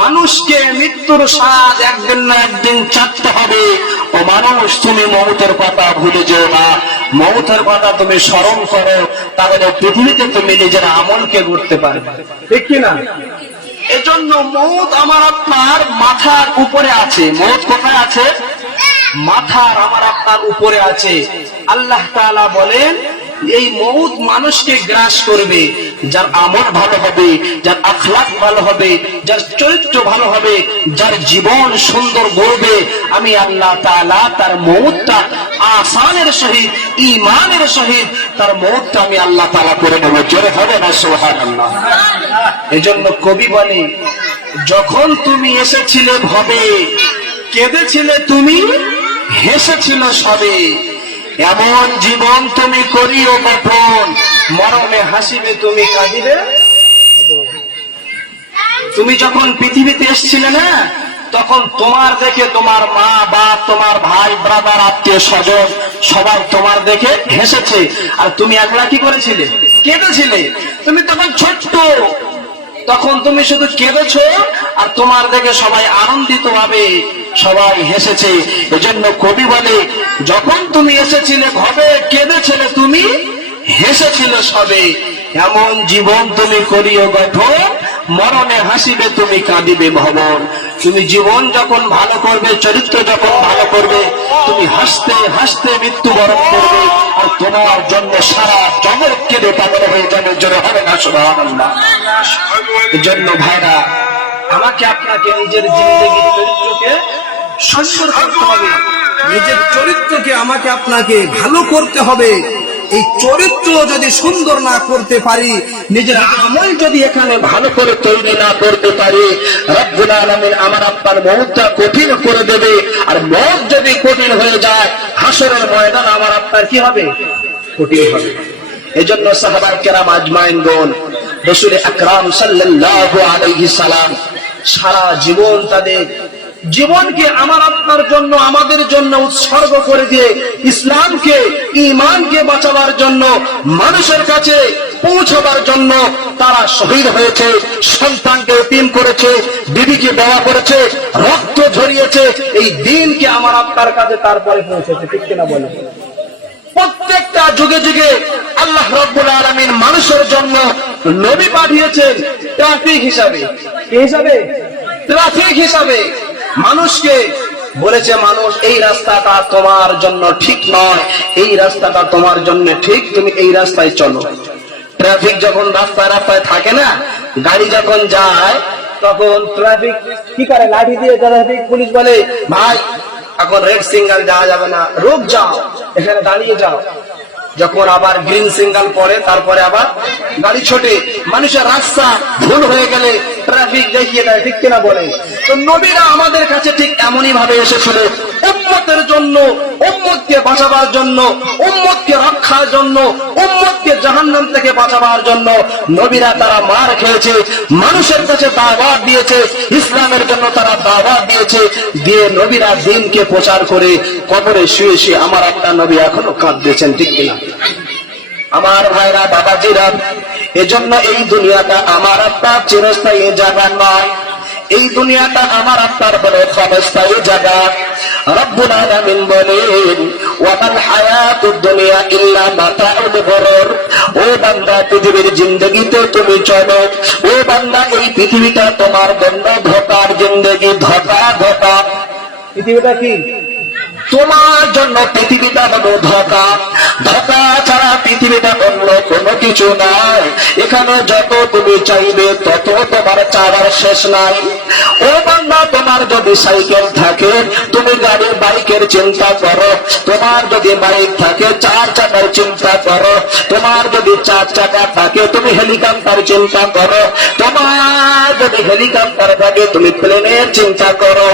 মানুষকে মৃত্যুর স্বাদ একদিন না একদিন চাটতে হবে। ও মানুষ, তুমি মৌতের কথা ভুলে যেও না, মৌতের কথা তুমি স্মরণ করো, তাহলে পৃথিবীতে তুমি নিজের আমলকে করতে পারবে, ঠিক কিনা? এজন্য মৌত আমার আপনার মাথার উপরে আছে। মৌত কোথায় আছে? মাথার আমার আপনার উপরে আছে। আল্লাহ তাআলা বলেন, এই মৌত মানুষকে গ্রাস করবে যার আমল ভালো হবে, যার আখলাক ভালো হবে, যার চরিত্র ভালো হবে, যার জীবন সুন্দর গড়বে। আমি আল্লাহ তাআলা তার মৌতটা আসানের সহিত, ঈমানের সহিত তার মৌতটা আমি আল্লাহ তাআলা করে নেব। জোরে হবে না সুবহানাল্লাহ? এজন্য কবি বলে, যখন তুমি এসেছিলে ভবে, কেঁদেছিলে তুমি, হেসেছিল সবে, এমন জীবন তুমি করিও গঠন, মরণে হাসিবে তুমি কাঁদিবে। তুমি যখন পৃথিবীতে এসেছিলে না, তখন তোমার দেখে তোমার মা বাপ, তোমার ভাই ব্রাদার, আত্মীয় স্বজন সবাই তোমার দেখে হেসেছে, আর তুমি একলা কি করেছিলে? কেঁদেছিলে। তুমি তখন ছোট্ট, তখন তুমি শুধু কেঁদেছো, আর তোমার দেখে সবাই আনন্দিত ভাবে সবাই হেসেছে। এজন্য কবি বলে, যখন তুমি এসেছিলে ভবে, কেঁদেছিলে তুমি, হেসেছিল সবে, এমন জীবন তুমি করিও গঠন, মরণে হাসিবে তুমি কাঁদিবে ভবন। তুমি জীবন যখন ভালো করবে, চরিত্র যখন ভালো করবে, তুমি হাসতে হাসতে মৃত্যুবরণ করবে, আর তোমার জন্য সারা জগৎ কেঁদে পাগল হয়ে যাবে। জোরে হবে না সুবহানাল্লাহ? এজন্য ভাইরা, আমাকে আপনাকে নিজের জিন্দেগির চরিত্রকে সুন্দর করতে হবে, নিজের চরিত্রকে আমাকে আপনাকে ভালো করতে হবে। এই চরিত্র যদি সুন্দর না করতে পারি, নিজের আমল যদি এখানে ভালো করে তৈরি না করতে পারি, রব্বুল আলামিন আমার আপনার মওতটা কঠিন করে দেবে। আর মওত যদি কঠিন হয়ে যায়, হাসরের ময়দান আমার আপনার কি হবে? কঠিন হবে। এজন্য সাহাবায়ে কেরাম আজমাইনগণ রাসূল আকরাম সাল্লাল্লাহু আলাইহি সাল্লাম সারা জীবন তাদের জীবনকে আমার আপনার জন্য, আমাদের জন্য উৎসর্গ করে দিয়ে ইসলামকে, ঈমানকে বাঁচাবার জন্য, মানুষের কাছে পৌঁছাবার জন্য তারা শহীদ হয়েছে, সন্তানকে এতিম করেছে, বিবিকে দেওয়া করেছে, রক্ত ঝরিয়েছে, এই দিনকে আমার আপনার কাছে তারপরে পৌঁছেছে, ঠিক কিনা বলেন? প্রত্যেকটা যুগে যুগে আল্লাহ রাব্বুল আলামিন মানুষের জন্য নবী পাঠিয়েছেন ট্রাফিক হিসাবে। কি হিসাবে? ট্রাফিক হিসাবে। মানুষকে বলেছে, মানুষ এই রাস্তাটা তোমার জন্য ঠিক নয়, এই রাস্তাটা তোমার জন্য ঠিক, তুমি এই রাস্তায় চলো। ট্রাফিক যখন রাস্তায় রাস্তায় থাকে না, গাড়ি যখন যায়, তখন ট্রাফিক কি করে? লাঠি দিয়ে ট্রাফিক পুলিশ বলে, ভাই এখন রেড সিগন্যাল যাওয়া যাবে না, রুক যাও, এখানে দাঁড়িয়ে যাও। যখন আবার গ্রিন সিগন্যাল পরে, তারপরে আবার গাড়ি ছোটে। মানুষের রাস্তা ভুল হয়ে গেলে ট্রাফিক দেখিয়ে দেয়, ঠিক কিনা বলে? তো নবীরা আমাদের কাছে ঠিক এমনই ভাবে এসেছিল, উম্মতের জন্য, উম্মতকে বাঁচাবার জন্য, উম্মতকে রক্ষার জন্য, উম্মতকে জাহান্নাম থেকে বাঁচাবার জন্য নবীরা তারা মার খেয়েছে, মানুষের কাছে দাওয়াত দিয়েছে, ইসলামের জন্য তারা দাওয়াত দিয়েছে, দিয়ে নবীরা দ্বীনকে প্রচার করে কবরে শুয়ে শুয়ে আমার আপনার নবী এখনো কাঁদতেছেন, ঠিক কিনা? আমার ভাইরা, বাবাজিরা, এজন্য এই দুনিয়াটা আমার আপনার চিরস্থায়ী জায়গা নয়, এই দুনিয়াটা আমার আপনার হলো ক্ষণস্থায়ী জায়গা। রব্বুল আলামিন বলেন, ওয়ামাল হায়াতুদ দুনিয়া ইল্লা মাতাউল গুরুর। ও বান্দা, পৃথিবীর জিন্দেগিতে তুমি চলো, ও বান্দা, এই পৃথিবীটা তোমার জন্য ধোঁকার জিন্দেগি, ধোঁকা ধোঁকা। পৃথিবীটা কি? তোমার জন্য পৃথিবীটা হলো ধোঁকা। ধোঁকা ছাড়া পৃথিবীটা অন্য কোনো কিছু নাই। এখানে যত তুমি চাইবে তত তোমার চাওয়ার শেষ নাই। ও বান্দা, তোমার যদি সাইকেল থাকে, তুমি গাড়ির বাইকের চিন্তা করো। তোমার যদি বাইক থাকে, 4 চাকার চিন্তা করো। তোমার যদি 4 চাকা থাকে, তুমি হেলিকপ্টার চিন্তা করো। তোমার যদি হেলিকপ্টার থাকে, তুমি প্লেনের চিন্তা করো।